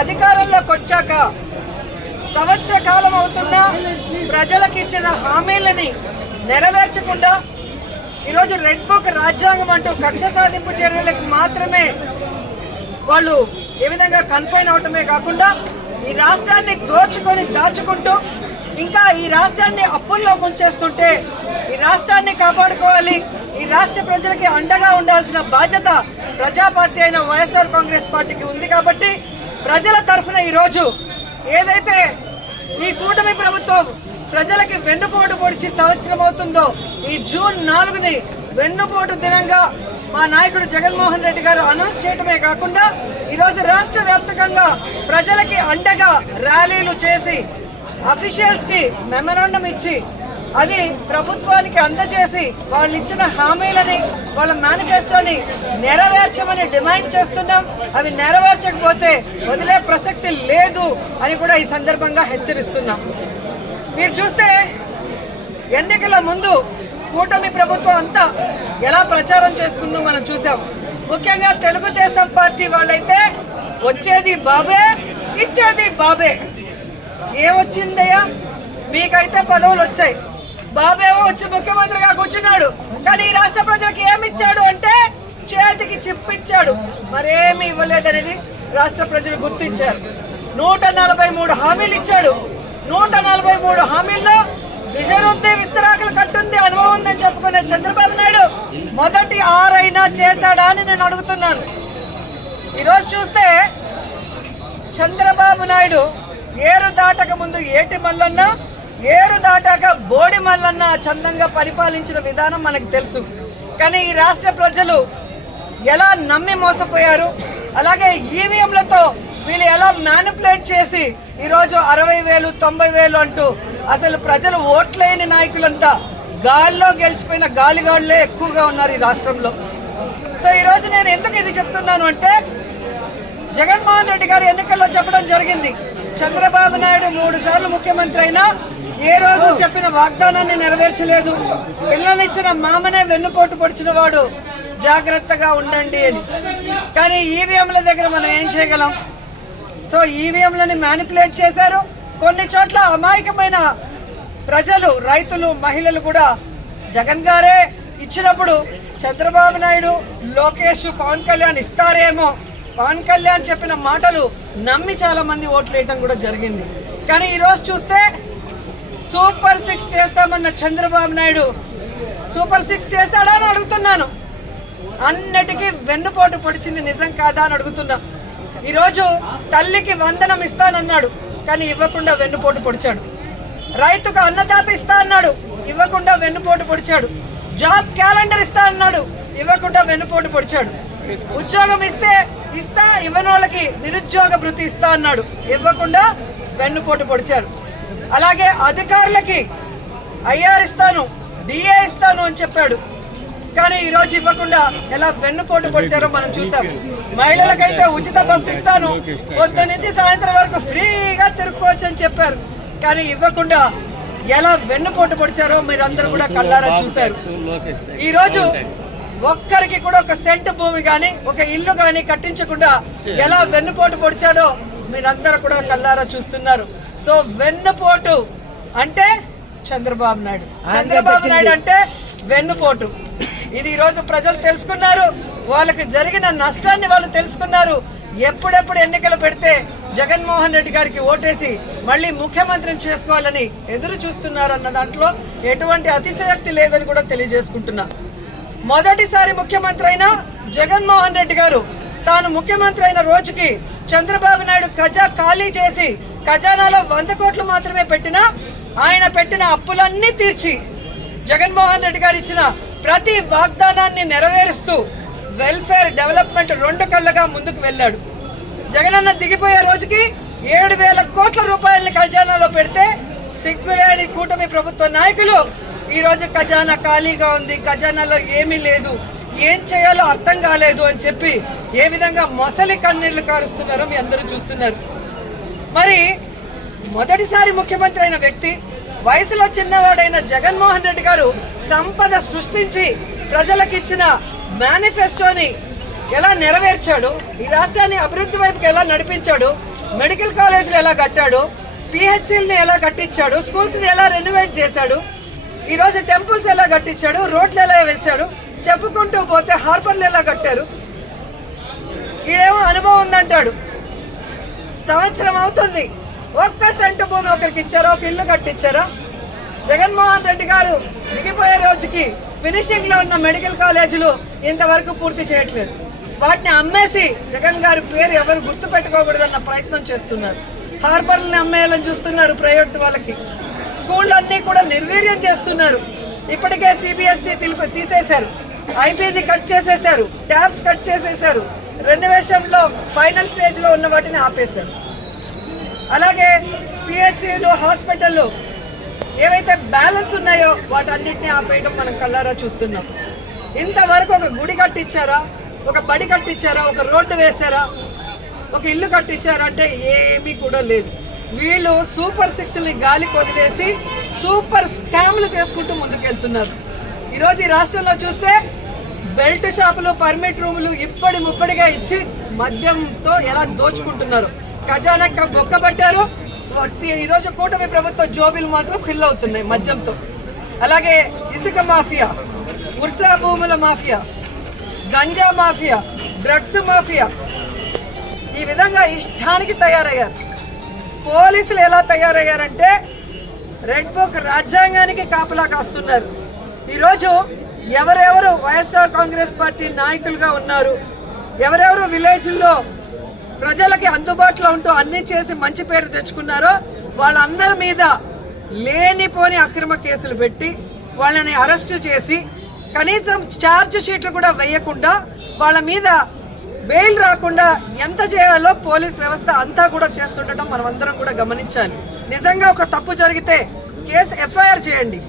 అధికారంలోకి వచ్చాక సంవత్సర కాలం అవుతున్నా ప్రజలకు ఇచ్చిన హామీలని నెరవేర్చకుండా ఈరోజు రెడ్ బుక్ రాజ్యాంగం అంటూ కక్ష సాధింపు చర్యలకు మాత్రమే వాళ్ళు ఏ విధంగా కన్ఫైన్ అవటమే కాకుండా ఈ రాష్ట్రాన్ని దాచుకుంటూ ఇంకా ఈ రాష్ట్రాన్ని అప్పుల్లో ముంచేస్తుంటే ఈ రాష్ట్రాన్ని కాపాడుకోవాలి, ఈ రాష్ట్ర ప్రజలకి అండగా ఉండాల్సిన బాధ్యత ప్రజా పార్టీ అయిన వైఎస్ఆర్ కాంగ్రెస్ పార్టీకి ఉంది. కాబట్టి ప్రజల తరఫున ఈరోజు ఏదైతే ఈ కూటమి ప్రభుత్వం ప్రజలకి వెన్నుపోటు పొడిచి సంవత్సరం అవుతుందో ఈ జూన్ 4ని వెన్నుపోటు దినంగా మా నాయకుడు జగన్మోహన్ రెడ్డి గారు అనౌన్స్ చేయడమే కాకుండా ఈరోజు రాష్ట్ర వ్యాప్తంగా ప్రజలకి అండగా ర్యాలీలు చేసి అఫీషియల్స్ కి మెమరాండం ఇచ్చి అది ప్రభుత్వానికి అందజేసి వాళ్ళు ఇచ్చిన హామీలని వాళ్ళ మేనిఫెస్టోని నెరవేర్చమని డిమాండ్ చేస్తున్నాం. అవి నెరవేర్చకపోతే వదిలే ప్రసక్తి లేదు అని కూడా ఈ సందర్భంగా హెచ్చరిస్తున్నాం. మీరు చూస్తే ఎన్నికల ముందు కూటమి ప్రభుత్వం అంతా ఎలా ప్రచారం చేసుకుందో మనం చూసాం. ముఖ్యంగా తెలుగుదేశం పార్టీ వాళ్ళైతే వచ్చేది బాబే ఇచ్చేది బాబే. ఏమొచ్చిందయ్యా, మీకైతే పదవులు వచ్చాయి, బాబేమో వచ్చి ముఖ్యమంత్రిగా కూర్చున్నాడు, కానీ ఈ రాష్ట్ర ప్రజలకు ఏమిచ్చాడు అంటే చేతికి చిప్పిచ్చాడు, మరేమి ఇవ్వలేదనేది రాష్ట్ర ప్రజలు గుర్తించారు. 143 హామీలు ఇచ్చాడు. 143 హామీల్లో విజయరుద్ది విస్తరాకులు కట్టుంది అనుభవం ఉందని చెప్పుకునే చంద్రబాబు నాయుడు మొదటి 6 అయినా చేశాడా అని నేను అడుగుతున్నాను. ఈరోజు చూస్తే చంద్రబాబు నాయుడు ఏరు దాటక ముందు ఏటి మల్లన్న, ఏరు దాటాక బోడి మల్లన్న చందంగా పరిపాలించిన విధానం మనకు తెలుసు. కానీ ఈ రాష్ట్ర ప్రజలు ఎలా నమ్మి మోసపోయారు, అలాగే ఈవీఎంలతో వీళ్ళు ఎలా మ్యానిపులేట్ చేసి ఈరోజు 60,000 90,000 అంటూ అసలు ప్రజలు ఓట్లేని నాయకులంతా గాల్లో గెలిచిపోయిన గాలిగాళ్లే ఎక్కువగా ఉన్నారు ఈ రాష్ట్రంలో. సో ఈరోజు నేను ఎందుకు ఇది చెప్తున్నాను అంటే జగన్మోహన్ రెడ్డి గారు ఎన్నికల్లో చెప్పడం జరిగింది, చంద్రబాబు నాయుడు 3 సార్లు ముఖ్యమంత్రి అయినా ఏ రోజు చెప్పిన వాగ్దానాన్ని నెరవేర్చలేదు, పిల్లలిచ్చిన మామనే వెన్నుపోటు పొడిచిన వాడు, జాగ్రత్తగా ఉండండి అని. కానీ ఈవీఎంల దగ్గర మనం ఏం చేయగలం? సో ఈవీఎంలని మ్యానిపులేట్ చేశారు. కొన్ని చోట్ల అమాయకమైన ప్రజలు, రైతులు, మహిళలు కూడా జగన్ గారే ఇచ్చినప్పుడు చంద్రబాబు నాయుడు, లోకేష్, పవన్ కళ్యాణ్ ఇస్తారేమో, పవన్ కళ్యాణ్ చెప్పిన మాటలు నమ్మి చాలా మంది ఓట్లు వేయడం కూడా జరిగింది. కానీ ఈరోజు చూస్తే సూపర్ 6 చేస్తామన్న చంద్రబాబు నాయుడు సూపర్ 6 చేశాడా అని అడుగుతున్నాను. అన్నిటికీ వెన్నుపోటు పొడిచింది నిజం కాదా అని అడుగుతున్నా. ఈరోజు తల్లికి వందనం ఇస్తానన్నాడు, కానీ ఇవ్వకుండా వెన్నుపోటు పొడిచాడు. రైతుకు అన్నదాత ఇస్తా అన్నాడు, ఇవ్వకుండా వెన్నుపోటు పొడిచాడు. జాబ్ క్యాలెండర్ ఇస్తా అన్నాడు, ఇవ్వకుండా వెన్నుపోటు పొడిచాడు. ఉద్యోగం ఇస్తా ఇవ్వని వాళ్ళకి నిరుద్యోగ భృతి ఇస్తా అన్నాడు, ఇవ్వకుండా వెన్నుపోటు పొడిచాడు. అలాగే అధికారులకి ఐఆర్ ఇస్తాను, డిఏ ఇస్తాను అని చెప్పాడు, కానీ ఈ రోజు ఇవ్వకుండా ఎలా వెన్నుపోటు పొడిచారో మనం చూసాం. మహిళలకైతే ఉచిత బస్సు ఇస్తాను, పొద్దు నుంచి సాయంత్రం వరకు ఫ్రీగా తిరుక్కోవచ్చు అని చెప్పారు, కానీ ఇవ్వకుండా ఎలా వెన్నుపోటు పొడిచారో మీరందరూ కూడా కళ్ళారా చూశారు. ఈ రోజు ఒక్కరికి కూడా ఒక సెంటు భూమి గాని, ఒక ఇల్లు గాని కట్టించకుండా ఎలా వెన్నుపోటు పొడిచాడో మీరందరూ కూడా కళ్ళారా చూస్తున్నారు. సో వెన్నుపోటు అంటే చంద్రబాబు నాయుడు, చంద్రబాబు నాయుడు అంటే వెన్నుపోటు. ఇది ఈ రోజు ప్రజలు తెలుసుకున్నారు, వాళ్ళకి జరిగిన నష్టాన్ని వాళ్ళు తెలుసుకున్నారు. ఎప్పుడెప్పుడు ఎన్నికలు పెడితే జగన్మోహన్ రెడ్డి గారికి ఓటేసి మళ్ళీ ముఖ్యమంత్రిని చేసుకోవాలని ఎదురు చూస్తున్నారు అన్న దాంట్లో ఎటువంటి అతిశయోక్తి లేదని కూడా తెలియజేసుకుంటున్నా. మొదటిసారి ముఖ్యమంత్రి అయిన జగన్మోహన్ రెడ్డి గారు తాను ముఖ్యమంత్రి అయిన రోజుకి చంద్రబాబు నాయుడు ఖజా ఖాళీ చేసి ఖజానాలో 100 కోట్లు మాత్రమే పెట్టినా ఆయన పెట్టిన అప్పులన్నీ తీర్చి జగన్మోహన్ రెడ్డి గారు ఇచ్చిన ప్రతి వాగ్దానాన్ని నెరవేరుస్తూ వెల్ఫేర్ డెవలప్మెంట్ 2 కళ్ళగా ముందుకు వెళ్ళాడు. జగనన్న దిగిపోయే రోజుకి 7,000 కోట్ల రూపాయలని ఖజానాలో పెడితే సిగ్గులేని కూటమి ప్రభుత్వ నాయకులు ఈ రోజు ఖజానా ఖాళీగా ఉంది, ఖజానాలో ఏమీ లేదు, ఏం చేయాలో అర్థం కాలేదు అని చెప్పి ఏ విధంగా మొసలి కన్నీళ్లు కారుస్తున్నారో మీ అందరూ చూస్తున్నారు. మరి మొదటిసారి ముఖ్యమంత్రి అయిన వ్యక్తి, వయసులో చిన్నవాడైన జగన్మోహన్ రెడ్డి గారు సంపద సృష్టించి ప్రజలకిచ్చిన మేనిఫెస్టోని ఎలా నెరవేర్చాడు, ఈ రాష్ట్రాన్ని అభివృద్ధి వైపుకి ఎలా నడిపించాడు, మెడికల్ కాలేజీలు ఎలా కట్టాడు, పిహెచ్సిల్ని ఎలా కట్టించాడు, స్కూల్స్ని ఎలా రెనోవేట్ చేశాడు, ఈరోజు టెంపుల్స్ ఎలా కట్టించాడు, రోడ్లు ఎలా వేశాడు, చెప్పుకుంటూ పోతే హార్బర్లు ఎలా కట్టారు. ఈడేమో అనుభవం ఉందంటాడు. సంవత్సరం అవుతుంది, ఒక్క సెంటు భూమి ఒకరికి ఇచ్చారా, ఒక ఇల్లు కట్టించారా? జగన్మోహన్ రెడ్డి గారు దిగిపోయే రోజుకి ఫినిషింగ్ లో ఉన్న మెడికల్ కాలేజీలు ఇంతవరకు పూర్తి చేయట్లేదు. వాటిని అమ్మేసి జగన్ గారి పేరు ఎవరు గుర్తు పెట్టుకోకూడదన్న ప్రయత్నం చేస్తున్నారు. హార్బర్లని అమ్మేయాలని చూస్తున్నారు ప్రైవేట్ వాళ్ళకి. స్కూళ్ళన్నీ కూడా నిర్వీర్యం చేస్తున్నారు. ఇప్పటికే సిబిఎస్ఈ తీసేశారు, ఐపీని కట్ చేసేశారు, ట్యాబ్స్ కట్ చేసేశారు, రెనోవేషన్ లో ఫైనల్ స్టేజ్ లో ఉన్న వాటిని ఆపేశారు. అలాగే పిహెచ్సిలు, హాస్పిటల్లో ఏవైతే బ్యాలెన్స్ ఉన్నాయో వాటన్నిటిని ఆపేయడం మనం కళ్ళారా చూస్తున్నాం. ఇంతవరకు ఒక గుడి కట్టించారా, ఒక బడి కట్టించారా, ఒక రోడ్డు వేశారా, ఒక ఇల్లు కట్టించారా అంటే ఏమీ కూడా లేదు. వీళ్ళు సూపర్ 6ని గాలికి వదిలేసి సూపర్ స్కామ్లు చేసుకుంటూ ముందుకెళ్తున్నారు. ఈరోజు ఈ రాష్ట్రంలో చూస్తే బెల్ట్ షాపులు, పర్మిట్ రూములు ఇప్పటి ముప్పడిగా ఇచ్చి మద్యంతో ఎలా దోచుకుంటున్నారు. ఖజానా బొక్కబట్టారు. ఈరోజు కూటమి ప్రభుత్వ జోబీలు మాత్రం ఫిల్ అవుతున్నాయి మద్యంతో. అలాగే ఇసుక మాఫియా, ఉర్సా భూముల mafia, ganja mafia, drugs mafia, ఈ విధంగా ఇష్టానికి తయారయ్యారు. పోలీసులు ఎలా తయారయ్యారంటే రెడ్ బుక్ రాజ్యాంగానికి కాపలా కాస్తున్నారు. ఈరోజు ఎవరెవరు వైఎస్ఆర్ కాంగ్రెస్ పార్టీ నాయకులుగా ఉన్నారు, ఎవరెవరు విలేజ్ల్లో ప్రజలకి అందుబాటులో ఉంటూ అన్ని చేసి మంచి పేరు తెచ్చుకున్నారో వాళ్ళందరి మీద లేనిపోని అక్రమ కేసులు పెట్టి వాళ్ళని అరెస్టు చేసి కనీసం ఛార్జ్ షీట్లు కూడా వేయకుండా వాళ్ళ మీద బెయిల్ రాకుండా ఎంత చేయాలో పోలీస్ వ్యవస్థ అంతా కూడా చేస్తుండటం మనం అందరం కూడా గమనించాలి. నిజంగా ఒక తప్పు జరిగితే కేసు ఎఫ్ఐఆర్ చేయండి.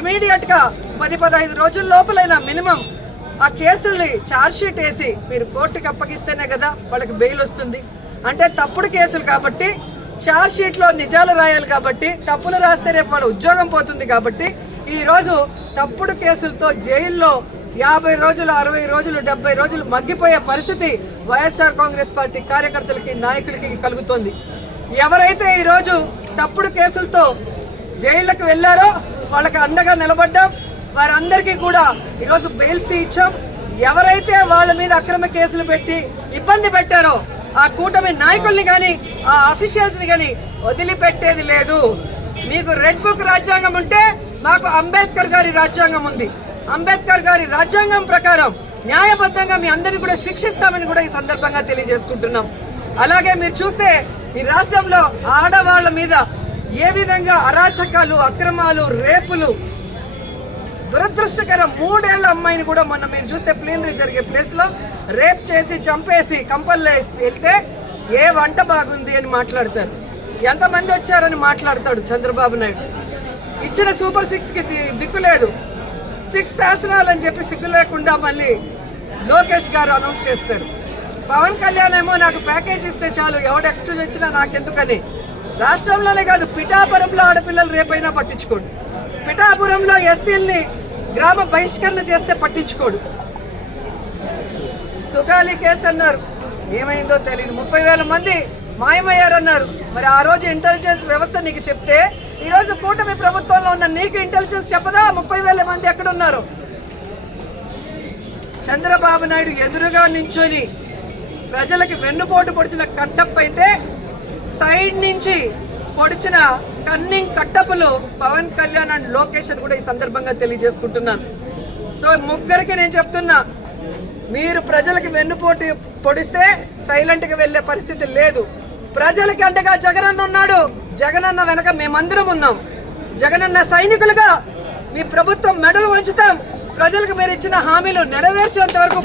ఇమీడియట్ గా 10-15 రోజుల లోపలైనా మినిమం ఆ కేసుల్ని ఛార్జ్ షీట్ వేసి మీరు కోర్టుకి అప్పగిస్తేనే కదా వాళ్ళకి బెయిల్ వస్తుంది. అంటే తప్పుడు కేసులు కాబట్టి ఛార్జ్ షీట్ లో నిజాలు రాయాలి కాబట్టి, తప్పులు రాస్తే రేపు వాళ్ళ ఉద్యోగం పోతుంది కాబట్టి ఈ రోజు తప్పుడు కేసులతో జైల్లో 50 రోజులు, 60 రోజులు, 70 రోజులు మగ్గిపోయే పరిస్థితి వైఎస్ఆర్ కాంగ్రెస్ పార్టీ కార్యకర్తలకి, నాయకులకి కలుగుతోంది. ఎవరైతే ఈ రోజు తప్పుడు కేసులతో జైళ్ళకి వెళ్లారో వాళ్ళకి అండగా నిలబడ్డాం. వారందరికీ కూడా ఈరోజు బెయిల్స్ ఇచ్చాం. ఎవరైతే వాళ్ళ మీద అక్రమ కేసులు పెట్టి ఇబ్బంది పెట్టారో ఆ కూటమి నాయకుల్ని కానీ, ఆ అఫీషియల్స్ ని కానీ వదిలిపెట్టేది లేదు. మీకు రెడ్ బుక్ రాజ్యాంగం ఉంటే మాకు అంబేద్కర్ గారి రాజ్యాంగం ఉంది. అంబేద్కర్ గారి రాజ్యాంగం ప్రకారం న్యాయబద్ధంగా మీ అందరినీ కూడా శిక్షిస్తామని కూడా ఈ సందర్భంగా తెలియజేసుకుంటున్నాం. అలాగే మీరు చూస్తే ఈ రాష్ట్రంలో ఆడవాళ్ల మీద ఏ విధంగా అరాచకాలు, అక్రమాలు, రేపులు, దురదృష్టకరం 3 ఏళ్ల అమ్మాయిని కూడా మొన్న మీరు చూస్తే ప్లీనరీ జరిగే ప్లేస్ లో రేప్ చేసి చంపేసి కంపల్లో వెళ్తే ఏ వంట బాగుంది అని మాట్లాడతారు, ఎంతమంది వచ్చారని మాట్లాడతాడు చంద్రబాబు నాయుడు. ఇచ్చిన సూపర్ 6కి దిక్కు లేదు. 6 శాసనాలు అని చెప్పి సిగ్గు లేకుండా మళ్ళీ లోకేష్ గారు అనౌన్స్ చేస్తారు. పవన్ కళ్యాణ్ ఏమో నాకు ప్యాకేజ్ ఇస్తే చాలు, ఎవడెక్టు వచ్చినా నాకెందుకని. రాష్ట్రంలోనే కాదు, పిఠాపురంలో ఆడపిల్లలు రేపైనా పట్టించుకోడు. పిఠాపురంలో ఎస్సీల్ని గ్రామ బహిష్కరణ చేస్తే పట్టించుకోడు. సుగాలి కేసు అన్నారు, ఏమైందో తెలియదు. 30,000 మంది మాయమయ్యారన్నారు. మరి ఆ రోజు ఇంటెలిజెన్స్ వ్యవస్థ నీకు చెప్తే ఈ రోజు కూటమి ప్రభుత్వంలో ఉన్న నీకు ఇంటెలిజెన్స్ చెప్పదా 30,000 మంది ఎక్కడున్నారు? చంద్రబాబు నాయుడు ఎదురుగా నించొని ప్రజలకి వెన్నుపోటు పొడిచిన కట్టప్ప అయితే సైడ్ నుంచి పొడిచిన కన్నింగ్ కట్టపులు పవన్ కళ్యాణ్ అండ్ లోకేష్ అని కూడా ఈ సందర్భంగా తెలియజేసుకుంటున్నాను. సో ముగ్గురికి నేను చెప్తున్నా, మీరు ప్రజలకి వెన్నుపోటు పొడిస్తే సైలెంట్ గా వెళ్లే పరిస్థితి లేదు. ప్రజలకి అండగా జగనన్న ఉన్నాడు. జగనన్న వెనక మేమందరం ఉన్నాం. జగనన్న సైనికులుగా మీ ప్రభుత్వం మెడలు వంచుతాం. ప్రజలకు మీరు ఇచ్చిన హామీలు నెరవేర్చేంత వరకు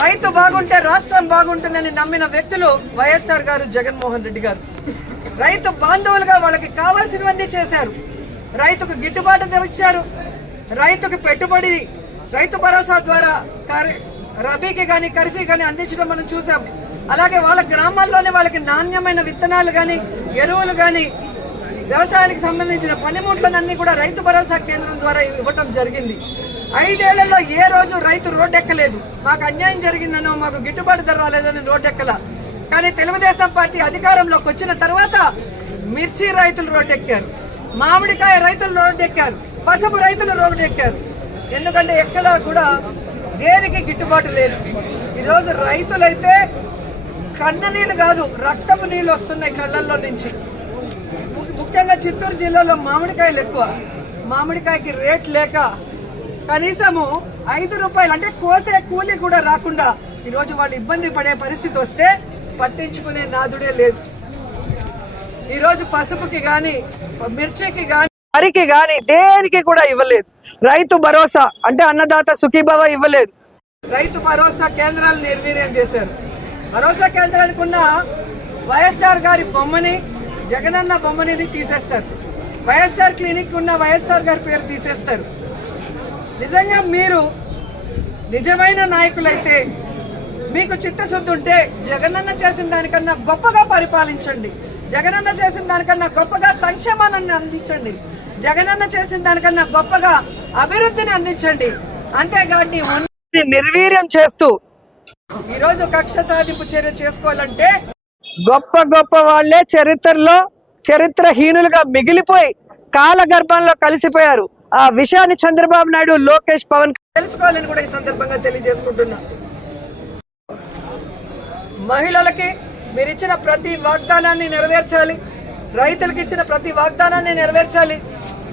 రైతు బాగుంటే రాష్ట్రం బాగుంటుందని నమ్మిన వ్యక్తులు వైఎస్ఆర్ గారు, జగన్మోహన్ రెడ్డి గారు. రైతు బాంధవులుగా వాళ్ళకి కావాల్సినవన్నీ చేశారు. రైతుకు గిట్టుబాటు ధర ఇచ్చారు. రైతుకు పెట్టుబడి రైతు భరోసా ద్వారా రబీకి కానీ, ఖరీఫీ కానీ అందించడం మనం చూసాం. అలాగే వాళ్ళ గ్రామాల్లోనే వాళ్ళకి నాణ్యమైన విత్తనాలు కానీ, ఎరువులు కానీ, వ్యవసాయానికి సంబంధించిన పనిముట్లన్నీ కూడా రైతు భరోసా కేంద్రం ద్వారా ఇవ్వటం జరిగింది. 5 ఏళ్లలో ఏ రోజు రైతు రోడ్డెక్కలేదు. మాకు అన్యాయం జరిగిందనో మాకు గిట్టుబాటు ధర రాలేదని రోడ్డెక్కల. కానీ తెలుగుదేశం పార్టీ అధికారంలోకి వచ్చిన తర్వాత మిర్చి రైతులు రోడ్డెక్కారు, మామిడికాయ రైతులు రోడ్డెక్కారు, పసుపు రైతులు రోడ్డెక్కారు. ఎందుకంటే ఎక్కడా కూడా దేనికి గిట్టుబాటు లేదు. ఈరోజు రైతులైతే కన్న నీళ్ళు కాదు రక్తపు నీళ్ళు వస్తున్నాయి కళ్ళల్లో నుంచి. ముఖ్యంగా చిత్తూరు జిల్లాలో మామిడికాయలు ఎక్కువ. మామిడికాయకి రేట్ లేక కనీసము 5 రూపాయలు అంటే కోసే కూలి కూడా రాకుండా ఈరోజు వాళ్ళు ఇబ్బంది పడే పరిస్థితి వస్తే పట్టించుకునే నాదుడే లేదు. ఈరోజు పసుపుకి గాని మిర్చికి గాని వరికి గాని దేనికి కూడా ఇవ్వలేదు. రైతు భరోసా అంటే అన్నదాత సుఖీభవ ఇవ్వలేదు. రైతు భరోసా కేంద్రాలు నిర్వీర్యం చేశారు. భరోసా కేంద్రానికి ఉన్న వైఎస్ఆర్ గారి బొమ్మని జగనన్న బొమ్మని తీసేస్తారు. వైఎస్ఆర్ క్లినిక్ ఉన్న వైఎస్ఆర్ గారి పేరు తీసేస్తారు. నిజంగా మీరు నిజమైన నాయకులైతే మీకు చిత్తశుద్ధి ఉంటే జగనన్న చేసిన దానికన్నా గొప్పగా పరిపాలించండి. జగనన్న చేసిన దానికన్నా గొప్పగా సంక్షేమాన్ని అందించండి. జగనన్న చేసిన దానికన్నా గొప్పగా అభివృద్ధిని అందించండి. అంతేగాని నిర్వీర్యం చేస్తూ ఈరోజు కక్ష సాధింపు చర్య చేసుకోవాలంటే గొప్ప గొప్ప వాళ్లే చరిత్రహీనులుగా మిగిలిపోయి కాలగర్భంలో కలిసిపోయారు. ఆ విషయాన్ని చంద్రబాబు నాయుడు, లోకేష్, పవన్ తెలుసుకోవాలని కూడా ఈ సందర్భంగా తెలియజేసుకుంటున్నా. మహిళలకి మీరు ఇచ్చిన ప్రతి వాగ్దానాన్ని నెరవేర్చాలి. రైతులకు ఇచ్చిన ప్రతి వాగ్దానాన్ని నెరవేర్చాలి.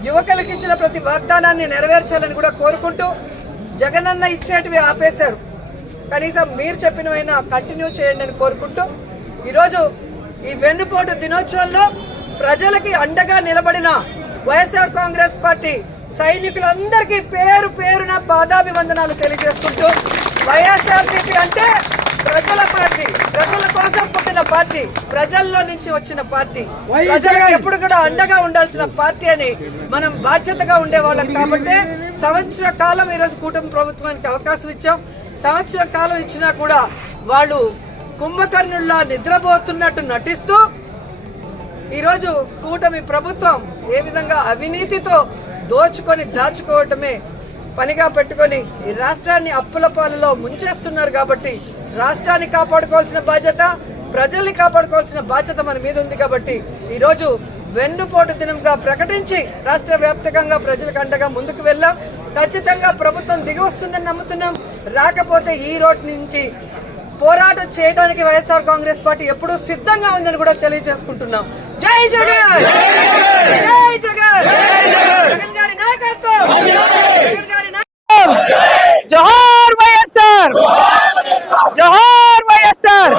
యువకులకు ఇచ్చిన ప్రతి వాగ్దానాన్ని నెరవేర్చాలని కూడా కోరుకుంటూ జగనన్న ఇచ్చేటివి ఆపేశారు. కనీసం మీరు చెప్పినవైనా కంటిన్యూ చేయండి అని కోరుకుంటూ ఈరోజు ఈ వెన్నుపోటు దినోత్సవంలో ప్రజలకి అండగా నిలబడిన వైఎస్ఆర్ కాంగ్రెస్ పార్టీ సైనికులందరికీ పేరు పేరున పాదాభివందనాలు తెలియజేసుకుంటూ వైఎస్ఆర్సీపీ అంటే ప్రజల పార్టీ, ప్రజల కోసం పుట్టిన పార్టీ, ప్రజల్లో నుంచి వచ్చిన పార్టీ, ప్రజలకు ఎప్పుడు కూడా అండగా ఉండాల్సిన పార్టీ అని మనం బాధ్యతగా ఉండేవాళ్ళం. కాబట్టి సంవత్సర కాలం ఈరోజు కూటమి ప్రభుత్వానికి అవకాశం ఇచ్చాం. సంవత్సర కాలం ఇచ్చినా కూడా వాళ్ళు కుంభకర్ణుల్లా నిద్రపోతున్నట్టు నటిస్తూ ఈరోజు కూటమి ప్రభుత్వం ఏ విధంగా అవినీతితో దాచుకోవటమే పనిగా పెట్టుకొని ఈ రాష్ట్రాన్ని అప్పుల పాలలో ముంచేస్తున్నారు. కాబట్టి రాష్ట్రాన్ని కాపాడుకోవాల్సిన బాధ్యత, ప్రజల్ని కాపాడుకోవాల్సిన బాధ్యత మన మీద ఉంది. కాబట్టి ఈరోజు వెన్నుపోటు దినంగా ప్రకటించి రాష్ట్ర వ్యాప్తంగా ప్రజలకు అండగా ముందుకు వెళ్ళాం. ఖచ్చితంగా ప్రభుత్వం దిగి వస్తుందని నమ్ముతున్నాం. రాకపోతే ఈ రోడ్ నుంచి పోరాటం చేయడానికి వైఎస్ఆర్ కాంగ్రెస్ పార్టీ ఎప్పుడూ సిద్ధంగా ఉందని కూడా తెలియజేసుకుంటున్నాం. జై జగన్, జై జగన్, జగన్ గారి నాయకత్వం, జగన్ గారి నాయకత్వం. జోహార్ వైఎస్ఆర్, జోహార్ వైఎస్ఆర్.